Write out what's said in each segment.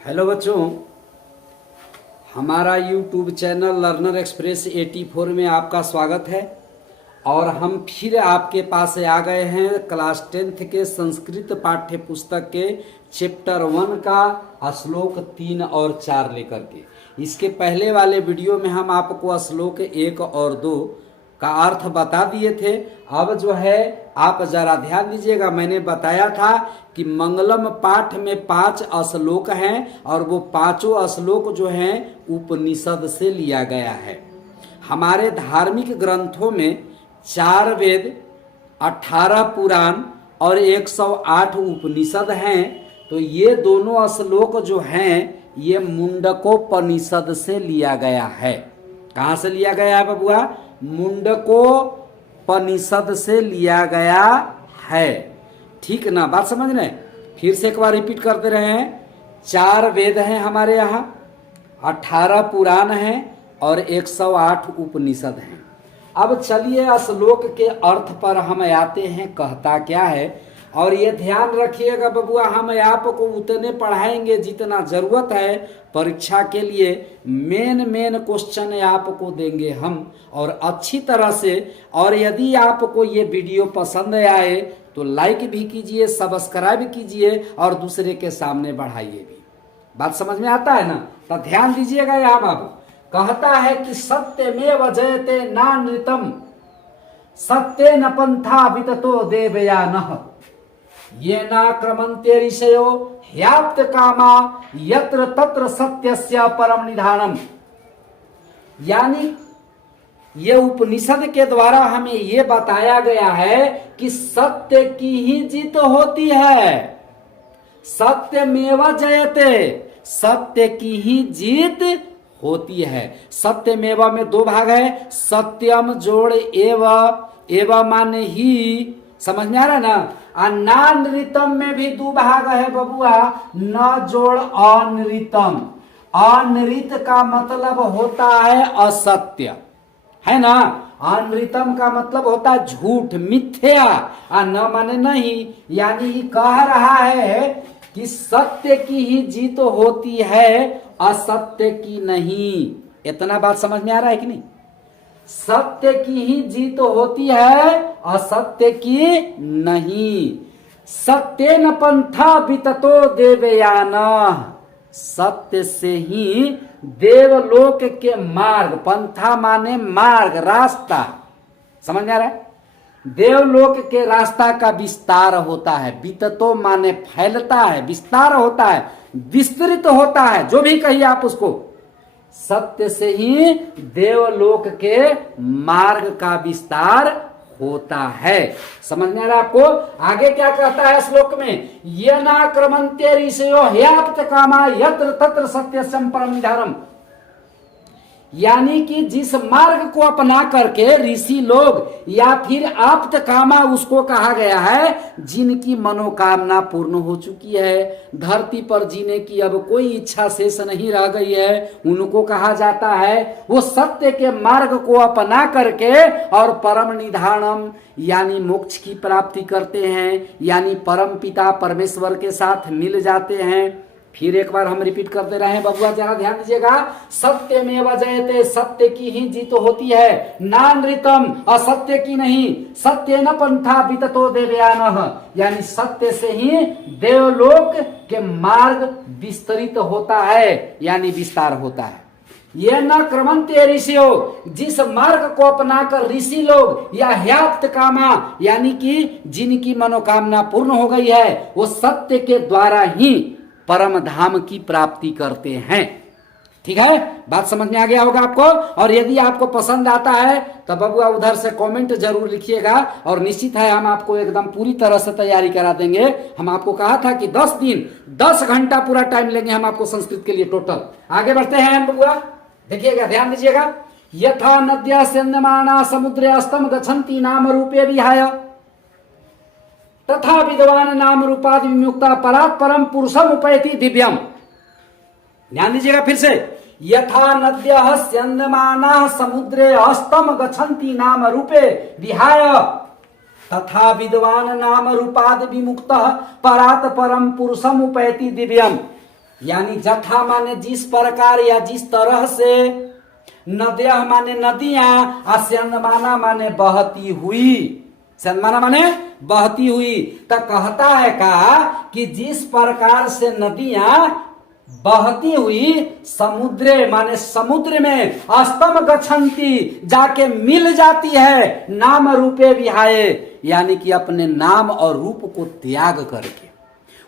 Hello बच्चों, हमारा YouTube channel learner express 84 में आपका स्वागत है। और हम फिर आपके पास आ गए हैं क्लास 10th के संस्कृत पाठ्य पुस्तक के चैप्टर 1 का श्लोक 3 और 4 लेकर के। इसके पहले वाले वीडियो में हम आपको श्लोक 1 और 2 का अर्थ बता दिए थे। अब जो है आप जरा ध्यान दीजिएगा, मैंने बताया था कि मंगलम पाठ में 5 श्लोक हैं और वो पांचों श्लोक जो हैं उपनिषद से लिया गया है। हमारे धार्मिक ग्रंथों में 4 वेद, 18 पुराण और 108 उपनिषद हैं। तो ये दोनों श्लोक जो हैं ये मुंडकोपनिषद से लिया गया है। कहाँ से लिया गया है बबुआ? मुंडकोपनिषद से लिया गया है। ठीक ना, बात समझ रहे? फिर से एक बार रिपीट करते रहे हैं। 4 वेद हैं हमारे यहाँ, 18 पुराण हैं और 108 उपनिषद हैं। अब चलिए श्लोक के अर्थ पर हम आते हैं, कहता क्या है। और ये ध्यान रखिएगा बबुआ, हम आपको उतने पढ़ाएंगे जितना जरूरत है परीक्षा के लिए। मेन क्वेश्चन आपको देंगे हम, और अच्छी तरह से। और यदि आपको ये वीडियो पसंद आए तो लाइक भी कीजिए, सब्सक्राइब कीजिए और दूसरे के सामने बढ़ाइए भी। बात समझ में आता है ना? तो ध्यान दीजिएगा। यहाँ बाबू कहता है कि सत्यमेव जयते नानृतम सत्य न पंथा विततो देवयानः ये नाक्रमन्ते ऋषयो ह्याप्त कामा यत्र तत्र सत्यस्य परम निधानम। यानी ये उपनिषद के द्वारा हमें ये बताया गया है कि सत्य की ही जीत होती है। सत्यमेव जयते, सत्य की ही जीत होती है। सत्यमेव में 2 भाग है, सत्यम जोड़ एव माने ही, समझ में आ रहा है ना? अनानृतम में भी 2 भाग है बबुआ, न जोड़ अनृतम। अनृत का मतलब होता है असत्य, है ना? अनृतम का मतलब होता है झूठ, मिथ्या। न माने नहीं, यानी कह रहा है कि सत्य की ही जीत होती है, असत्य की नहीं। इतना बात समझ में आ रहा है कि नहीं? सत्य की ही जीत होती है, असत्य की नहीं। सत्य न पंथा विततो देवयान, सत्य से ही देवलोक के मार्ग, पंथा माने मार्ग, रास्ता, समझ में आ रहा है? देवलोक के रास्ता का विस्तार होता है। विततो माने फैलता है, विस्तार होता है, विस्तृत होता है, जो भी कहिए आप उसको। सत्य से ही देवलोक के मार्ग का विस्तार होता है। समझ में आ रहा है आपको? आगे क्या कहता है श्लोक में? ये नाक्रमन्ते ऋषयो ह्याप्त कामा यत्र तत्र सत्यस्यम परम निधानम। यानी कि जिस मार्ग को अपना करके ऋषि लोग या फिर आप्त कामा उसको कहा गया है, जिनकी मनोकामना पूर्ण हो चुकी है, धरती पर जीने की अब कोई इच्छा शेष नहीं रह गई है, उनको कहा जाता है वो सत्य के मार्ग को अपना करके और परम निधानम यानी मोक्ष की प्राप्ति करते हैं, यानी परम पिता परमेश्वर के साथ मिल जाते हैं। फिर एक बार हम रिपीट करते रहे हैं बबुआ, जरा ध्यान दीजिएगा। सत्यमेव जयते, सत्य की ही जीत होती है, नानृतम, असत्य की नहीं। सत्य न पंथा विततो देवयानः, यानी सत्य से ही देवलोक के मार्ग विस्तरित होता है, यानी विस्तार होता है। ये न क्रमन्ते ऋषियो, जिस मार्ग को अपनाकर ऋषि लोग या ह्याप्त कामा यानी कि जिनकी मनोकामना पूर्ण हो गई है, वो सत्य के द्वारा ही परम धाम की प्राप्ति करते हैं। ठीक है, बात समझ में आ गया होगा आपको। और यदि आपको पसंद आता है तो बबुआ उधर से कमेंट जरूर लिखिएगा, और निश्चित है हम आपको एकदम पूरी तरह से तैयारी करा देंगे। हम आपको कहा था कि 10 दिन 10 घंटा पूरा टाइम लेंगे हम आपको संस्कृत के लिए टोटल। आगे बढ़ते हैं हम बबुआ, देखिएगा, ध्यान दीजिएगा। यथा नद्या स्यन्दमाना समुद्रे अस्तम गच्छन्ति नाम रूपे विहाय तथा विद्वान नाम रूपादि विमुक्ता परात् परम पुरुषम उपैति दिव्यम। ध्यान दीजिएगा फिर से। यथा नद्यः स्यन्दमानाः समुद्रे अस्तम गच्छन्ति नाम रूपे विहाय तथा विद्वान नाम रूपादि विमुक्तः परात् परम पुरुषम उपैति दिव्यम। यानी जथा माने जिस प्रकार या जिस तरह से, नद्यः माने नदियां, और स्यंदमाना माने बहती हुई, स्यंदमाना माने बहती हुई। तो कहता है कि जिस प्रकार से नदियां बहती हुई समुद्रे माने समुद्र में अस्तम गच्छन्ति जाके मिल जाती है, नाम रूपे विहाय, यानी कि अपने नाम और रूप को त्याग करके।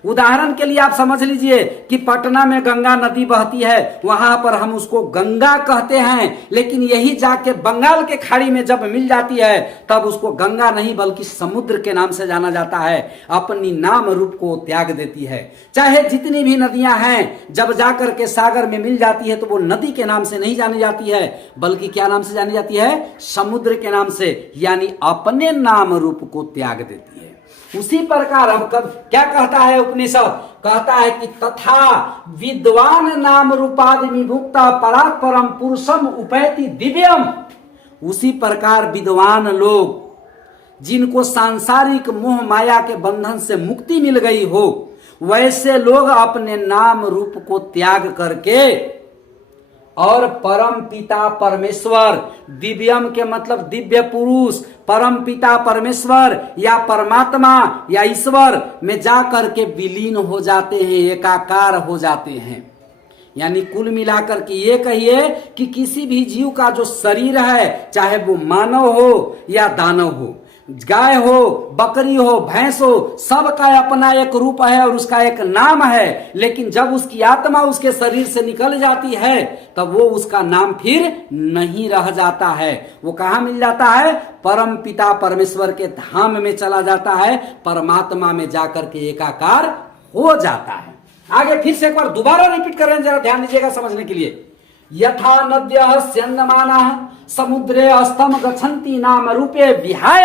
उदाहरण के लिए आप समझ लीजिए कि पटना में गंगा नदी बहती है, वहां पर हम उसको गंगा कहते हैं, लेकिन यही जाके बंगाल के खाड़ी में जब मिल जाती है तब उसको गंगा नहीं बल्कि समुद्र के नाम से जाना जाता है, अपनी नाम रूप को त्याग देती है। चाहे जितनी भी नदियां हैं जब जाकर के सागर में मिल जाती है तो वो नदी के नाम से नहीं जानी जाती है, बल्कि क्या नाम से जानी जाती है? समुद्र के नाम से, यानी अपने नाम रूप को त्याग देती है। उसी प्रकार हम कब क्या कहता है उपनिषद? कहता है कि तथा विद्वान नाम रूपादि भुक्ता परात् परम पुरुषम उपैति दिव्यम। उसी प्रकार विद्वान लोग जिनको सांसारिक मोह माया के बंधन से मुक्ति मिल गई हो, वैसे लोग अपने नाम रूप को त्याग करके और परम पिता परमेश्वर, दिव्यम के मतलब दिव्य पुरुष, परम पिता परमेश्वर या परमात्मा या ईश्वर में जाकर के विलीन हो जाते हैं, एकाकार हो जाते हैं। यानी कुल मिलाकर के ये कहिए कि किसी भी जीव का जो शरीर है, चाहे वो मानव हो या दानव हो, गाय हो, बकरी हो, भैंस हो, सबका अपना एक रूप है और उसका एक नाम है, लेकिन जब उसकी आत्मा उसके शरीर से निकल जाती है तब वो उसका नाम फिर नहीं रह जाता है। वो कहाँ मिल जाता है? परम पिता परमेश्वर के धाम में चला जाता है, परमात्मा में जाकर के एकाकार हो जाता है। आगे फिर से एक बार दोबारा रिपीट कर रहे हैं, जरा ध्यान दीजिएगा समझने के लिए। यथा नद्यः स्यंदमानाः समुद्रे अस्तम गच्छन्ति नाम रूपे विहाय,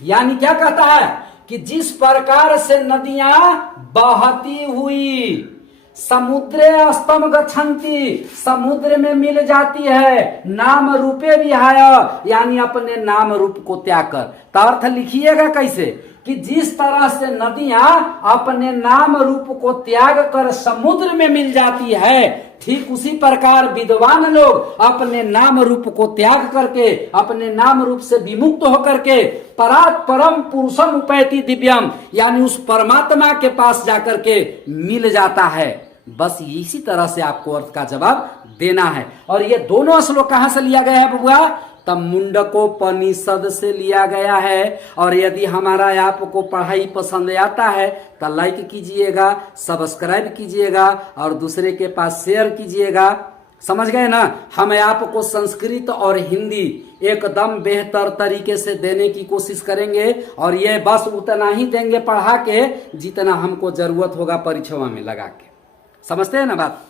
यानी क्या कहता है कि जिस प्रकार से नदियां बहती हुई समुद्रे अस्तम गच्छन्ति, समुद्र में मिल जाती है, नाम रूपे विहाय, यानी अपने नाम रूप को त्याग कर। तो अर्थ लिखिएगा कैसे कि जिस तरह से नदियां अपने नाम रूप को त्याग कर समुद्र में मिल जाती है, ठीक उसी प्रकार विद्वान लोग अपने नाम रूप को त्याग करके, अपने नाम रूप से विमुक्त होकर के परात् परम पुरुषम उपैति दिव्यम, यानी उस परमात्मा के पास जाकर के मिल जाता है। बस इसी तरह से आपको अर्थ का जवाब देना है। और ये दोनों श्लोक कहां से लिया गया है बबुआ? तब मुंडकोपनिषद से लिया गया है। और यदि हमारा आपको पढ़ाई पसंद आता है तो लाइक कीजिएगा, सब्सक्राइब कीजिएगा और दूसरे के पास शेयर कीजिएगा। समझ गए ना? हम आपको संस्कृत और हिंदी एकदम बेहतर तरीके से देने की कोशिश करेंगे, और ये बस उतना ही देंगे पढ़ा के जितना हमको जरूरत होगा परीक्षा में लगा के। समझते हैं ना बात?